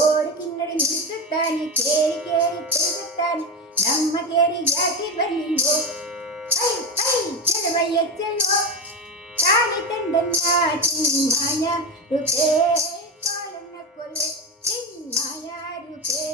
ஒரு பின்னடி நிறுத்தத்தானே carry carry பெருகத்தானே நம்ம carry ஜாதி வெள்ளிவோ ஐ ஐ செல்வைய செல்வோ தாலி தந்தன் நாட்டி மாயா ருபே கோலன கொலே மாயா ருபே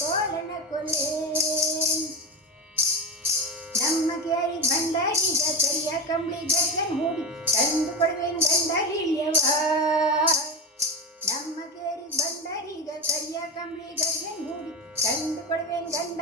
கோலன கொலே நம்ம கேரி கண்டறிக கரிய கம்பி கர்கன் மூடி தந்து கொள்வேன் கண்டறியவா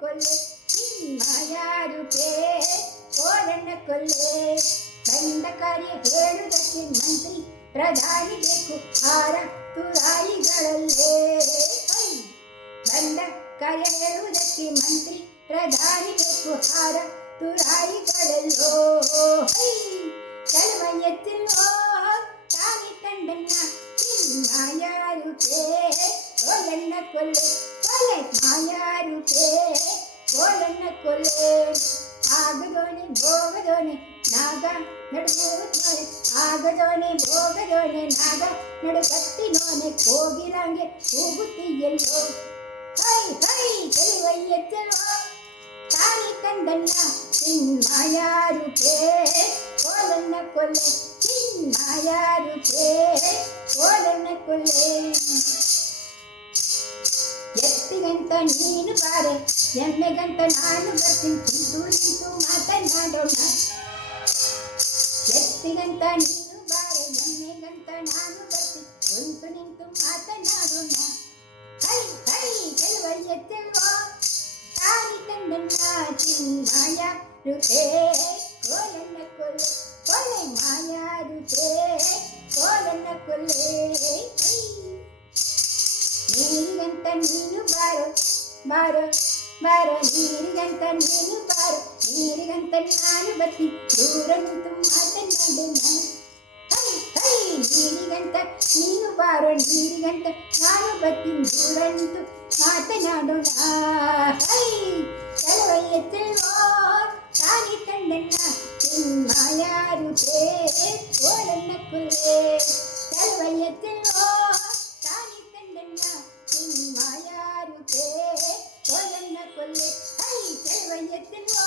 కొల్లే మాయారు పే కోడన్న కొల్లే బండ కరి హేడు దక్కి మంత్రి ప్రధాని బేకు ఆర తురాయి గళ్ళే బండ కరి హేడు దక్కి మంత్రి ప్రధాని బేకు ఆర తురాయి గళ్ళో కలమ ఎత్తిల్లో తాగి తండన్న మాయారు పే కొల్లే కొల్లే మాయారు పే ஆகஜோனி போகஜோனி நாக நடுபோனி ஆகஜோனி போகஜோனி நாக நடு கத்தி நோனே போகிறாங்க போகுத்தி எல்லோ ஹை ஹை தெளிவை எச்சலோ தாரி கண்டன்னா சின்மாயாரு பே கோலன்ன கொல்லை சின்மாயாரு பே கோலன்ன கொல்லை ಎಂತ ನೀನು ಬಾರೆ ಎಮ್ಮೆಗಂತ ನಾನು ಬರ್ತೀನಿ ಕಿಂತು ನಿಂತು ಮಾತನಾಡೋಣ ಎತ್ತಿನಂತ ನೀನು ಬಾರೆ ಎಮ್ಮೆಗಂತ ನಾನು ಬರ್ತೀನಿ ಕುಂತು ನಿಂತು ಮಾತನಾಡೋಣ ಕೈ ಕೈ ಕೆಲವ ಎತ್ತೆವೋ ತಾಯಿ ತಂದ ಚಿನ್ನಾಯ ರುಪೇ கண்ணீனு பாரு பாரு பாரு நீரிகன் கண்ணீனு பாரு நீரிகன் கண்ணானு பத்தி தூரம் தும்மாட்டன் நடுமா ോ bien!